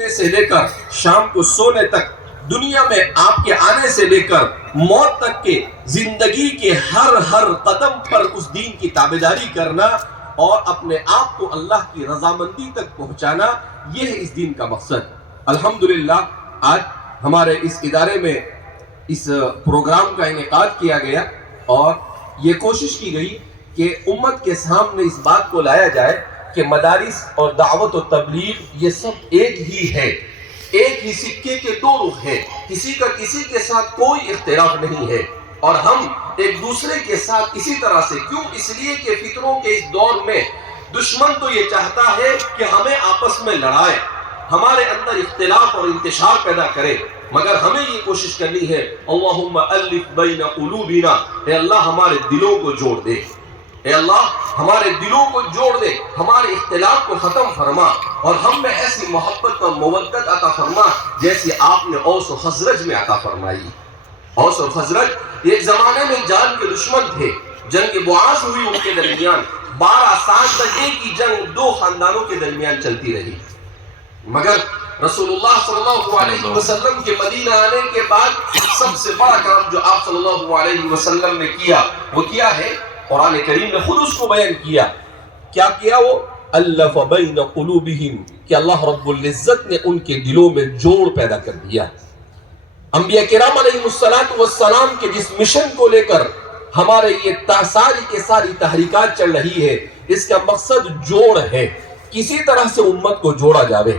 اٹھنے سے لے کر شام کو سونے تک، دنیا میں آپ کے آنے سے لے کر موت تک کے زندگی کے ہر قدم پر اس دین کی تابعداری کرنا اور اپنے آپ کو اللہ کی رضامندی تک پہنچانا، یہ ہے اس دین کا مقصد۔ الحمدللہ آج ہمارے اس ادارے میں اس پروگرام کا انعقاد کیا گیا اور یہ کوشش کی گئی کہ امت کے سامنے اس بات کو لایا جائے کہ مدارس اور دعوت و تبلیغ یہ سب ایک ہی ہے، ایک ہی سکے کے دو رخ ہیں، کسی کا کسی کے ساتھ کوئی اختلاف نہیں ہے، اور ہم ایک دوسرے کے ساتھ اسی طرح سے، کیوں؟ اس لیے کہ فتنوں کے اس دور میں دشمن تو یہ چاہتا ہے کہ ہمیں آپس میں لڑائے، ہمارے اندر اختلاف اور انتشار پیدا کرے، مگر ہمیں یہ کوشش کرنی ہے اللہم الف بین قلوبنا، اے اللہ ہمارے دلوں کو جوڑ دے، اے اللہ ہمارے دلوں کو جوڑ دے، ہمارے اختلاف کو ختم فرما اور ہم میں ایسی محبت اور مودت عطا فرما جیسی آپ نے اوس و خزرج میں عطا فرمائی۔ اوس اور خزرج ایک زمانے میں جان کے دشمن تھے، جنگ بعاث ہوئی ان کے درمیان، 12 سال تک ایک ہی جنگ دو خاندانوں کے درمیان چلتی رہی، مگر رسول اللہ صلی اللہ علیہ وسلم کے مدینہ آنے کے بعد سب سے بڑا کام جو آپ صلی اللہ علیہ وسلم نے کیا وہ کیا ہے؟ قرآن کریم نے خود اس کو بیان کیا۔ کیا کیا وہ؟ الف بین قلوبہم، کہ اللہ رب العزت نے ان کے دلوں میں جوڑ پیدا کر دیا۔ انبیاء کرام علیہ السلام کے جس مشن کو لے کر ہمارے یہ ساری کے ساری تحریکات چل رہی ہے، اس کا مقصد جوڑ ہے، کسی طرح سے امت کو جوڑا جاوے۔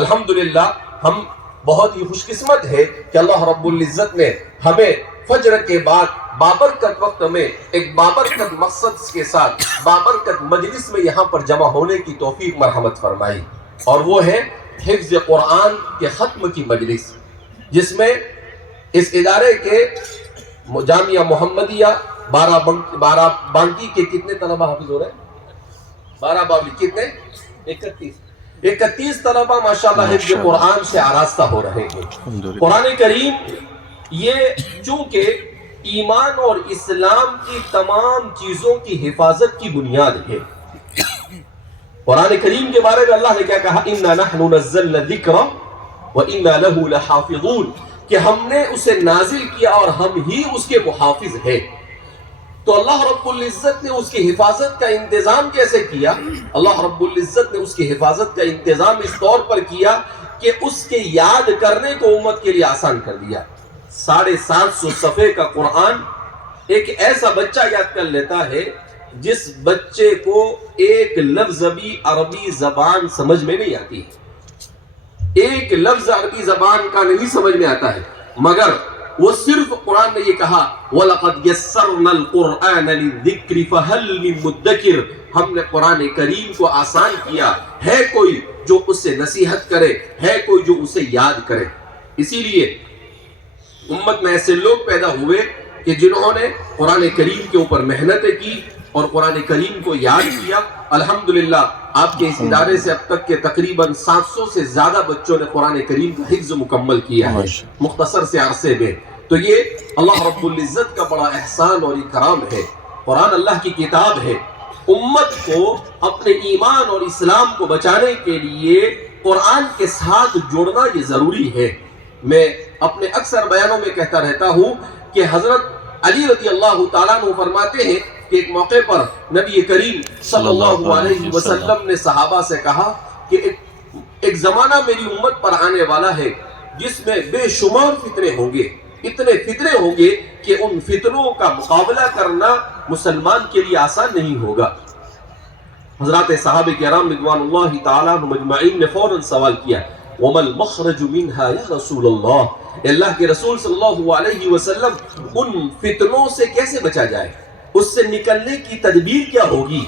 الحمدللہ ہم بہت ہی خوش قسمت ہے کہ اللہ رب العزت نے ہمیں فجر کے بعد بابرکت وقت میں ایک بابرکت مقصد کے ساتھ بابرکت مجلس میں یہاں پر جمع ہونے کی توفیق مرحمت فرمائی، اور وہ ہے حفظ قرآن کے ختم کی مجلس، جس میں اس ادارے کے جامعہ محمدیہ بارہ بانکی کے کتنے طلبہ حافظ ہو رہے ہیں؟ 12 باولی کتنے؟ 31 طلبہ ماشاءاللہ حفظ قرآن سے آراستہ ہو رہے ہیں۔ قرآن کریم یہ چونکہ ایمان اور اسلام کی تمام چیزوں کی حفاظت کی بنیاد ہے۔ قرآن کریم کے بارے میں اللہ نے کیا کہا؟ اِنَّا نَحْنُ نَزَّلْنَا الذِّكْرَ وَإِنَّا لَهُ لَحَافِظُونَ، کہ ہم نے اسے نازل کیا اور ہم ہی اس کے محافظ ہیں۔ تو اللہ رب العزت نے اس کی حفاظت کا انتظام کیسے کیا؟ اللہ رب العزت نے اس کی حفاظت کا انتظام اس طور پر کیا کہ اس کے یاد کرنے کو امت کے لیے آسان کر دیا۔ 750 صفحے کا قرآن ایک ایسا بچہ یاد کر لیتا ہے جس بچے کو ایک لفظ بھی عربی زبان سمجھ میں نہیں آتی ہے، ایک لفظ عربی زبان کا نہیں سمجھ میں آتا ہے، مگر وہ صرف قرآن نے یہ کہا وَلَقَدْ يَسَّرْنَا الْقُرْآنَ لِلذِّكْرِ فَهَلْ مِن مُدَّكِرٍ، ہم نے قرآن کریم کو آسان کیا، ہے کوئی جو اس سے نصیحت کرے، ہے کوئی جو اسے یاد کرے۔ اسی لیے امت میں ایسے لوگ پیدا ہوئے کہ جنہوں نے قرآن کریم کے اوپر محنتیں کی اور قرآن کریم کو یاد کیا۔ الحمدللہ آپ کے اس ادارے سے اب تک کے تقریباً 700 سے زیادہ بچوں نے قرآن کریم کا حفظ مکمل کیا ہے مختصر سے عرصے میں۔ تو یہ اللہ رب العزت کا بڑا احسان اور اکرام ہے۔ قرآن اللہ کی کتاب ہے، امت کو اپنے ایمان اور اسلام کو بچانے کے لیے قرآن کے ساتھ جوڑنا یہ ضروری ہے۔ میں اپنے اکثر بیانوں میں کہتا رہتا ہوں کہ حضرت علی رضی اللہ تعالیٰ عنہ فرماتے ہیں کہ ایک موقع پر نبی کریم صلی اللہ علیہ وسلم نے صحابہ سے کہا کہ ایک زمانہ میری امت پر آنے والا ہے جس میں بے شمار فتنے ہوں گے، اتنے فتنے ہوں گے کہ ان فتنوں کا مقابلہ کرنا مسلمان کے لیے آسان نہیں ہوگا۔ حضرات صحابہ کرام رضوان اللہ تعالیٰ عنہم اجمعین نے فوراً سوال کیا وَمَا الْمَخْرَجُ مِنْهَا يَا رسول اللہ، اللہ کے رسول صلی اللہ علیہ وسلم ان فتنوں سے کیسے بچا جائے، اس سے نکلنے کی تدبیر کیا ہوگی؟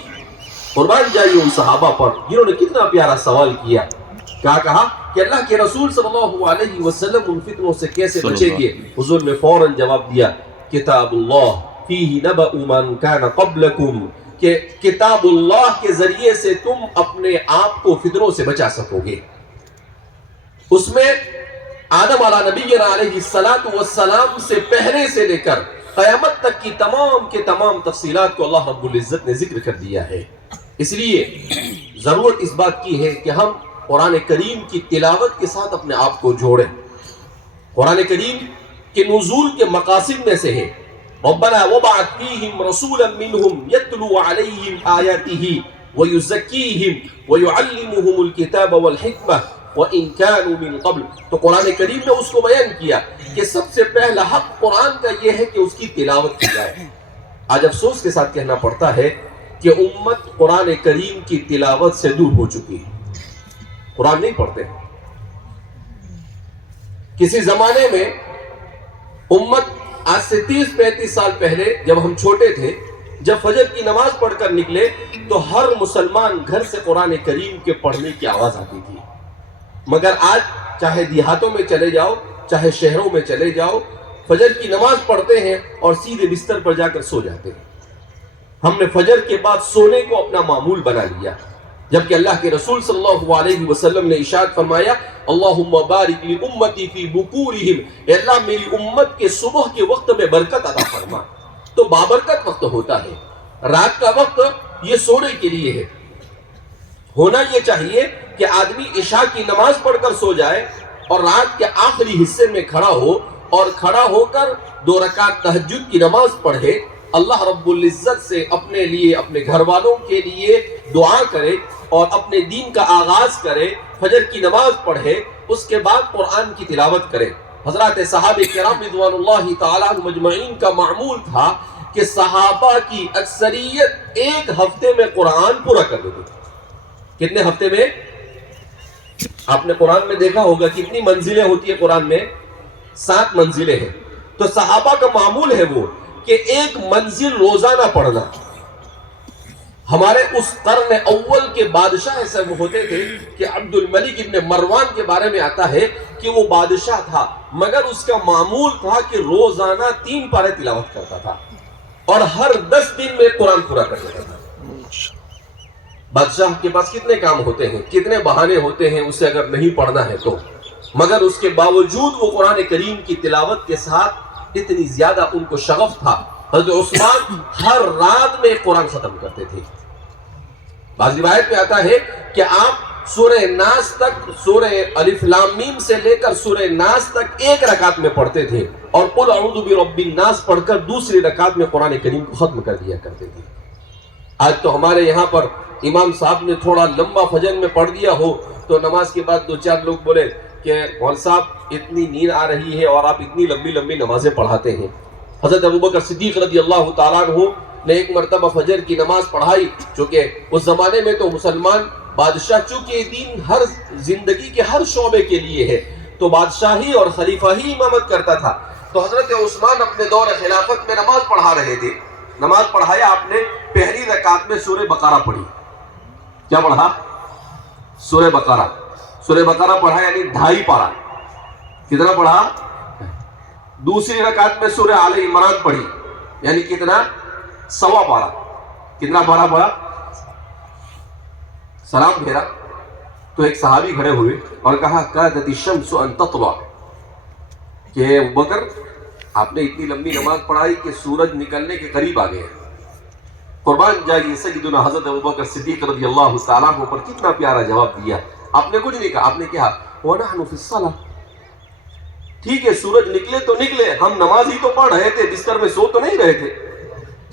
قربان جائیے ان صحابہ پر جنہوں نے کتنا پیارا سوال کیا۔ کیا کہا کہ اللہ کے رسول صلی اللہ علیہ وسلم ان فتنوں سے کیسے بچیں گے؟ حضور نے فوراً جواب دیا کتاب اللہ فیہ نبأ من کان قبلکم، کہ کتاب اللہ کے ذریعے سے تم اپنے آپ کو فتنوں سے بچا سکو گے۔ اس میں آدم علیہ نبینا علیہ السلام سے پہلے سے لے کر قیامت تک کی تمام کے تمام تفصیلات کو اللہ رب العزت نے ذکر کر دیا ہے۔ اس لیے ضرورت اس بات کی ہے کہ ہم قرآن کریم کی تلاوت کے ساتھ اپنے آپ کو جوڑیں۔ قرآن کریم کے نزول کے مقاصد میں سے ہے ربنا وابعث فیہم رسولا منہم یتلو علیہم آیاتہ ویزکیہم ویعلمہم الکتاب والحکمہ وَإِن كَانُوا مِن قَبْلُ۔ تو قرآن کریم نے اس کو بیان کیا کہ سب سے پہلا حق قرآن کا یہ ہے کہ اس کی تلاوت کی جائے۔ آج افسوس کے ساتھ کہنا پڑتا ہے کہ امت قرآن کریم کی تلاوت سے دور ہو چکی ہے، قرآن نہیں پڑھتے۔ کسی زمانے میں امت آج سے 30-35 سال پہلے جب ہم چھوٹے تھے، جب فجر کی نماز پڑھ کر نکلے تو ہر مسلمان گھر سے قرآن کریم کے پڑھنے کی آواز آتی تھی۔ مگر آج چاہے دیہاتوں میں چلے جاؤ چاہے شہروں میں چلے جاؤ، فجر کی نماز پڑھتے ہیں اور سیدھے بستر پر جا کر سو جاتے ہیں۔ ہم نے فجر کے بعد سونے کو اپنا معمول بنا لیا، جبکہ اللہ کے رسول صلی اللہ علیہ وسلم نے ارشاد فرمایا اللہم بارک لامتی فی بکورہم، اے اللہ میری امت کے صبح کے وقت میں برکت عطا فرما۔ تو بابرکت وقت ہوتا ہے، رات کا وقت یہ سونے کے لیے ہے۔ ہونا یہ چاہیے کہ آدمی عشاء کی نماز پڑھ کر سو جائے اور رات کے آخری حصے میں کھڑا ہو اور کھڑا ہو کر 2 رکعت تہجد کی نماز پڑھے، اللہ رب العزت سے اپنے لیے اپنے گھر والوں کے لیے دعا کرے اور اپنے دین کا آغاز کرے، فجر کی نماز پڑھے، اس کے بعد قرآن کی تلاوت کرے۔ حضرات صحابہ کرام رضوان اللہ تعالیٰ عنہم مجمعین کا معمول تھا کہ صحابہ کی اکثریت 1 ہفتے میں قرآن پورا کر دیتے تھے۔ کتنے ہفتے میں؟ آپ نے قرآن میں دیکھا ہوگا کتنی منزلیں ہوتی ہیں قرآن میں؟ 7 منزلیں ہیں۔ تو صحابہ کا معمول ہے وہ کہ 1 منزل روزانہ پڑھنا۔ ہمارے اس قرن اول کے بادشاہ ایسے ہوتے تھے کہ عبد الملک ابن مروان کے بارے میں آتا ہے کہ وہ بادشاہ تھا، مگر اس کا معمول تھا کہ روزانہ 3 پارے تلاوت کرتا تھا اور ہر 10 دن میں قرآن پورا کر لیتا تھا۔ بادشاہ کے پاس کتنے کام ہوتے ہیں، کتنے بہانے ہوتے ہیں اسے اگر نہیں پڑھنا ہے تو، مگر اس کے باوجود وہ قرآن کریم کی تلاوت کے ساتھ اتنی زیادہ ان کو شغف تھا۔ حضرت عثمان ہر رات میں قرآن ختم کرتے تھے۔ بعض روایت میں آتا ہے کہ آپ سورہ ناس تک، سورہ الف لام میم سے لے کر سورہ ناس تک 1 رکعت میں پڑھتے تھے اور قل اعوذ برب الناس پڑھ کر دوسری رکعت میں قرآن کریم کو ختم کر دیا کرتے تھے۔ آج تو ہمارے یہاں پر امام صاحب نے تھوڑا لمبا فجر میں پڑھ دیا ہو تو نماز کے بعد 2-4 لوگ بولے کہ مول صاحب اتنی نیند آ رہی ہے اور آپ اتنی لمبی لمبی نمازیں پڑھاتے ہیں۔ حضرت ابوبکر صدیق رضی اللہ تعالیٰ عنہ نے ایک مرتبہ فجر کی نماز پڑھائی، چونکہ اس زمانے میں تو مسلمان بادشاہ، چونکہ دین ہر زندگی کے ہر شعبے کے لیے ہے تو بادشاہی اور خلیفہ ہی امامت کرتا تھا۔ تو حضرت عثمان اپنے دور خلافت میں نماز پڑھا رہے تھے۔ نماز پڑھایا آپ نے، پہلی رکعت میں سورہ بقرہ پڑھی۔ کیا پڑھا؟ سورہ بقرہ۔ سورہ بقرہ پڑھا یعنی 2.5 پارہ۔ کتنا پڑھا؟ دوسری رکعت میں سورہ آل عمران پڑھی یعنی کتنا؟ 1.25 پارہ۔ کتنا پارہ پڑھا؟ سلام پھیرا تو ایک صحابی کھڑے ہوئے اور کہا کادت الشمس ان تطلع، کہ ابوبکر آپ نے اتنی لمبی نماز پڑھائی کہ سورج نکلنے کے قریب آ گئے۔ قربان جائیے سیدنا حضرت ابوبکر صدیق رضی اللہ تعالیٰ عنہ پر کتنا پیارا جواب دیا۔ آپ نے کچھ نہیں کہا، آپ نے کہا وَنَحْنُ فِي الصَّلَاةِ، ٹھیک ہے سورج نکلے تو نکلے، ہم نماز ہی تو پڑھ رہے تھے، بستر میں سو تو نہیں رہے تھے۔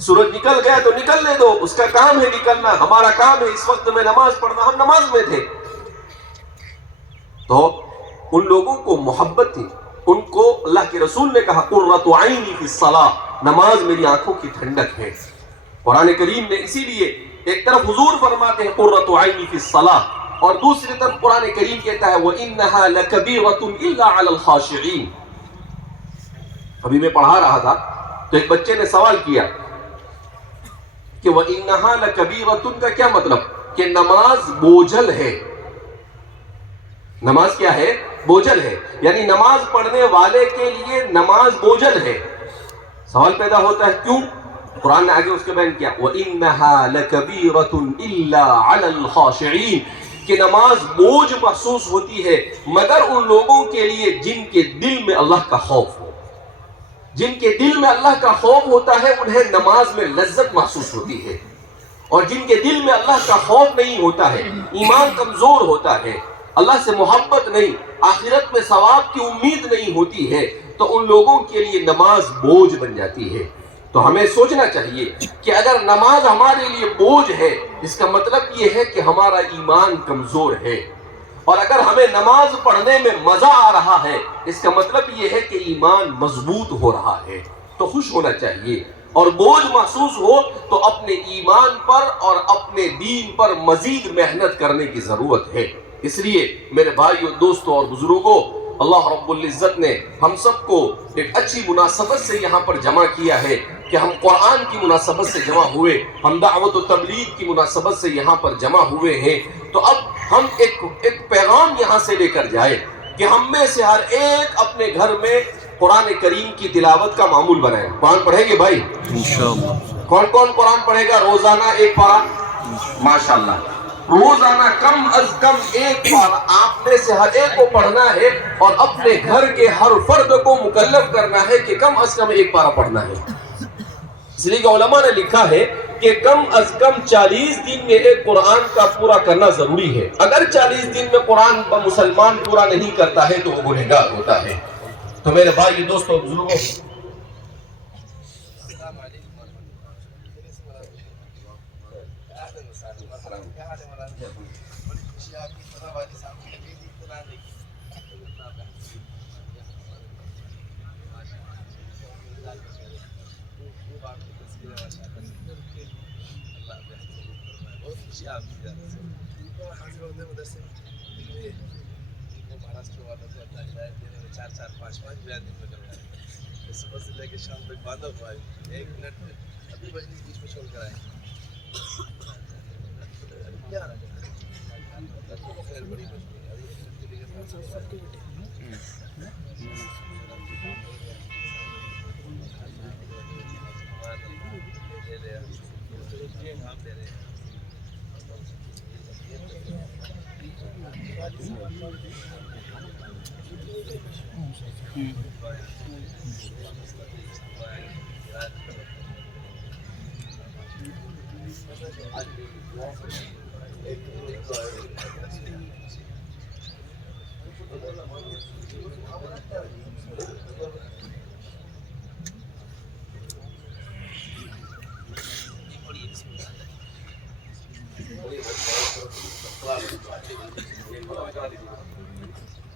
سورج نکل گیا تو نکلنے دو، اس کا کام ہے نکلنا، ہمارا کام ہے اس وقت میں نماز پڑھنا، ہم نماز میں تھے۔ تو ان لوگوں کو محبت تھی، ان کو اللہ کے رسول نے کہا قرۃ عینی فی الصلاۃ، نماز میری آنکھوں کی ٹھنڈک ہے۔ قرآن کریم نے اسی لیے ایک طرف حضور فرماتے ہیں قرۃ عینی فی الصلاۃ اور دوسری طرف قرآن کریم کہتا ہے وَإِنَّهَا لَكَبِيرَةٌ إِلَّا عَلَى الْخَاشِعِينَ۔ ابھی میں پڑھا رہا تھا تو ایک بچے نے سوال کیا کہ وَإِنَّهَا لَكَبِيرَةٌ کا کیا مطلب؟ کہ نماز بوجھل ہے۔ نماز کیا ہے؟ بوجھل ہے، یعنی نماز پڑھنے والے کے لیے نماز بوجھل ہے۔ سوال پیدا ہوتا ہے کیوں؟ قرآن نے آگے اس کے بیان کیا وَإِنَّهَا لَكَبِيرَةٌ إِلَّا عَلَى الْخَاشِعِينَ، کہ نماز بوجھ محسوس ہوتی ہے مگر ان لوگوں کے لیے جن کے دل میں اللہ کا خوف ہو۔ جن کے دل میں اللہ کا خوف ہوتا ہے انہیں نماز میں لذت محسوس ہوتی ہے، اور جن کے دل میں اللہ کا خوف نہیں ہوتا ہے، ایمان کمزور ہوتا ہے، اللہ سے محبت نہیں، آخرت میں ثواب کی امید نہیں ہوتی ہے، تو ان لوگوں کے لیے نماز بوجھ بن جاتی ہے۔ تو ہمیں سوچنا چاہیے کہ اگر نماز ہمارے لیے بوجھ ہے، اس کا مطلب یہ ہے کہ ہمارا ایمان کمزور ہے، اور اگر ہمیں نماز پڑھنے میں مزہ آ رہا ہے، اس کا مطلب یہ ہے کہ ایمان مضبوط ہو رہا ہے۔ تو خوش ہونا چاہیے، اور بوجھ محسوس ہو تو اپنے ایمان پر اور اپنے دین پر مزید محنت کرنے کی ضرورت ہے۔ اس لیے میرے بھائیوں، دوستوں اور بزرگوں، اللہ رب العزت نے ہم سب کو ایک اچھی مناسبت سے یہاں پر جمع کیا ہے کہ ہم قرآن کی مناسبت سے جمع ہوئے، ہم دعوت و تبلیغ کی مناسبت سے یہاں پر جمع ہوئے ہیں۔ تو اب ہم ایک پیغام یہاں سے لے کر جائے کہ ہم میں سے ہر ایک اپنے گھر میں قرآن کریم کی تلاوت کا معمول بنائیں۔ قرآن پڑھیں گے بھائی انشاءاللہ؟ کون کون قرآن پڑھے گا روزانہ ایک پارہ؟ ماشاءاللہ، روزانہ کم از کم ایک پارہ آپ میں سے ہر ایک کو پڑھنا ہے، اور اپنے گھر کے ہر فرد کو مکلف کرنا ہے کہ کم از کم ایک پارہ پڑھنا ہے۔ اس لیے کہ علماء نے لکھا ہے کہ کم از کم 40 دن میں ایک قرآن کا پورا کرنا ضروری ہے۔ اگر 40 دن میں قرآن مسلمان پورا نہیں کرتا ہے تو وہ گنہگار ہوتا ہے۔ تو میرے بھائی دوستوں بزرگوں، چار پانچ بیان دن میں کروایا صبح سے لے کے شام تک باندھا ہوا ہے، ایک منٹ میں ابھی مجلس بیچ میں چھوڑ کر آئے۔ بڑی